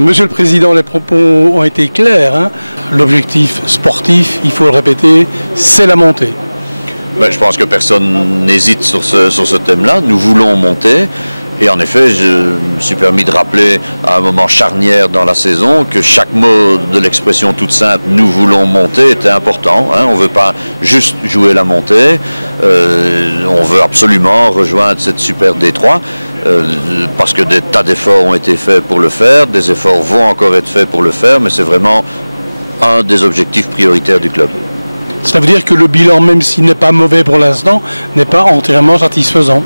Monsieur le Président, les propos ont été clairs, hein. L'objectif sportif, il faut le répéter, c'est la montée. Ben, je pense que personne n'hésite sur ce thème-là. Nous voulons monter. Et en effet, je me suis permis de rappeler à un moment charnière dans la saison que chaque mot de l'expression toute simple « nous voulons monter » était important. Hein. On ne veut pas juste jouer la montée. On veut absolument rejoindre cette super Détroit parce que des tas d'efforts ont été faits pour le faire. Des efforts vont encore être faits pour le faire, mais c'est vraiment un des objectifs prioritaires du club. Ça veut dire que le bilan, même s'il n'est pas mauvais pour l'instant, n'est pas entièrement satisfaisant.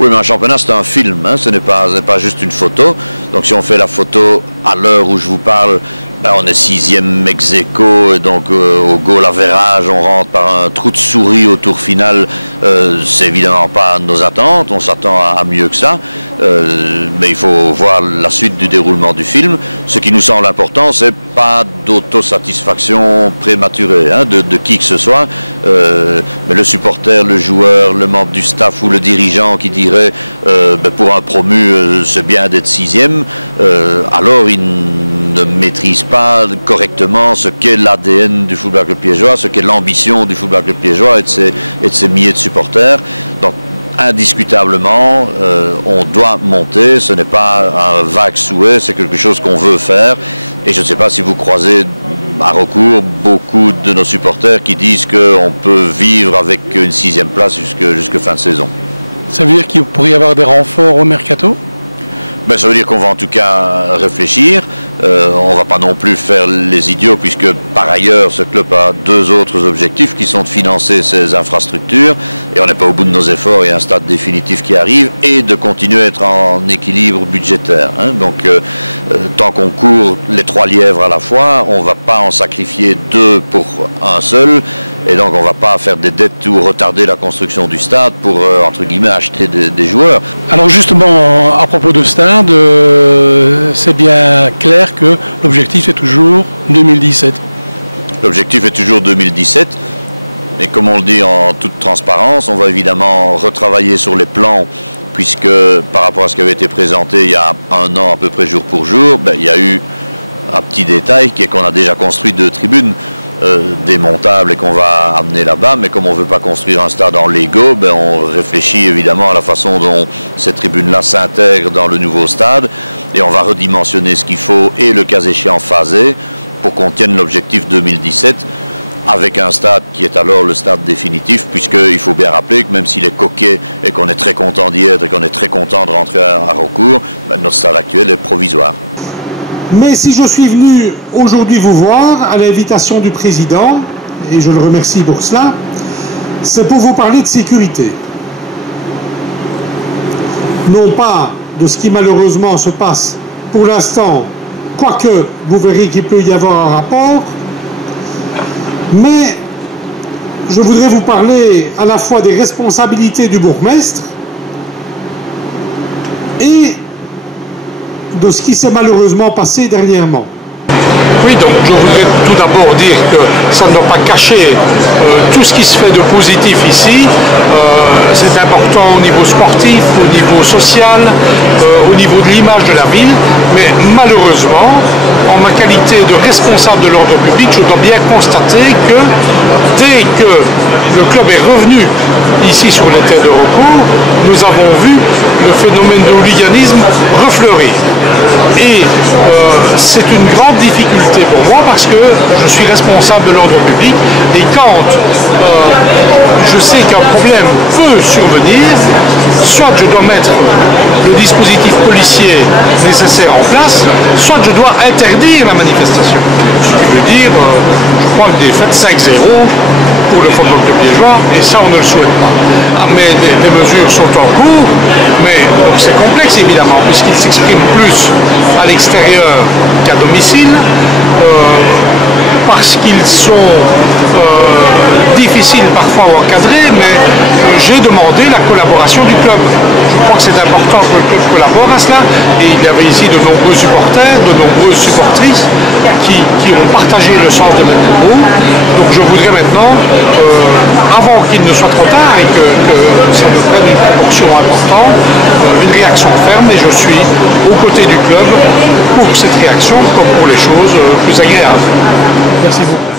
Oui, mais un championnat, c'est un film, hein, ce n'est pas juste une photo. Donc si on fait la photo à l'heure où je vous parle, ben, on est 6e ex aequo, et donc au goal average, on rentre par un trou de souris au tour final. C'est évidemment pas nos attentes, on s'attend à mieux que ça. Mais il faut voir la suite du déroulement du film. Ce qui nous semble important, c'est pas d'autosatisfaction prématurée hein, de qui que ce soit. Mais le supporter, le joueur, le membre du staff ou le dirigeant qui dirait ben, pour un promu, c'est bien d'être 6e, alors il ne maîtrise pas correctement ce qu'est l'ADN du Football Club Liégeois, ce qu'est l'ambition du Football Club Liégeois et de ses milliers de supporters. Donc, indiscutablement, on doit monter, ce n'est pas un vague souhait, c'est quelque chose qu'on veut faire. Et je ne sais pas si vous croisez à Recourt beaucoup de nos supporters qui disent qu'on peut vivre avec une 6e place jusque fin de saison. Ça veut dire qu'il pourrait y avoir des renforts au mercato ? Ben, ça veut dire qu'on va en tout cas réfléchir. On ne va pas non plus faire les idiots puisque par ailleurs ce club a 2 autres objectifs qui sont de financer ses infrastructures et on n'est pas au bout de nos efforts, il y a un stade définitif qui arrive et de continuer à être en équilibre budgétaire. Hein. Donc tant qu'on court les 3 lièvres à la fois, on ne va pas en sacrifier 2 pour un seul et donc on ne va pas faire des dettes ou retarder la construction du stade pour entre guillemets acheter des joueurs. Alors justement à propos de stade, c'est bien clair que l'objectif est toujours 2017. L'objectif est toujours 2017, mais comme on le dit en toute transparence, on va évidemment retravailler sur les plans, puisque par rapport à ce qui avait été présenté il y a 1 an à peu près jour pour jour, ben, il y a eu un petit détail qui est qu'on a déjà construit 2 tribunes démontables et qu'on va amener là-bas, mais comme on ne veut pas construire un stade en Lego, ben on réfléchit évidemment à la façon dont ces tribunes-là s'intègrent dans le nouveau stade et on va redimensionner ce qu'il faut et le cas échéant phaser pour qu'on tienne l'objectif 2017 avec un stade qui est alors le stade définitif, puisqu'il faut bien rappeler que même s'il est coquet et qu'on est très content d'y être et qu'on est très content de rentrer à Recourt, ben notre stade actuel est provisoire. Mais si je suis venu aujourd'hui vous voir à l'invitation du président, et je le remercie pour cela, c'est pour vous parler de sécurité. Non pas de ce qui malheureusement se passe pour l'instant, quoique vous verrez qu'il peut y avoir un rapport, mais je voudrais vous parler à la fois des responsabilités du bourgmestre et de ce qui s'est malheureusement passé dernièrement. Oui, donc je voudrais tout d'abord dire que ça ne doit pas cacher tout ce qui se fait de positif ici. C'est important au niveau sportif, au niveau social, au niveau de l'image de la ville, mais malheureusement, en ma qualité de responsable de l'ordre public, je dois bien constater que dès que le club est revenu ici sur les terres de Recourt, nous avons vu le phénomène de hooliganisme refleurir. Et c'est une grande difficulté pour moi parce que je suis responsable de l'ordre public et quand je sais qu'un problème peut survenir, soit je dois mettre le dispositif policier nécessaire en place, soit je dois interdire la manifestation. Ce qui veut dire, je crois que des faits 5-0 pour le Football Club Liégeois et ça on ne le souhaite pas. Mais des mesures sont en cours, mais c'est complexe évidemment puisqu'ils s'expriment plus à l'extérieur qu'à domicile, parce qu'ils sont difficiles parfois à encadrer, mais j'ai demandé la collaboration du club. Je crois que c'est important que le club collabore à cela, et il y avait ici de nombreux supporters, de nombreuses supportrices qui ont partagé le sens de notre propos. Donc je voudrais maintenant, avant qu'il ne soit trop tard et que ça ne prenne une proportion importante, une réaction ferme et je suis aux côtés du club pour cette réaction comme pour les choses plus agréables. Merci.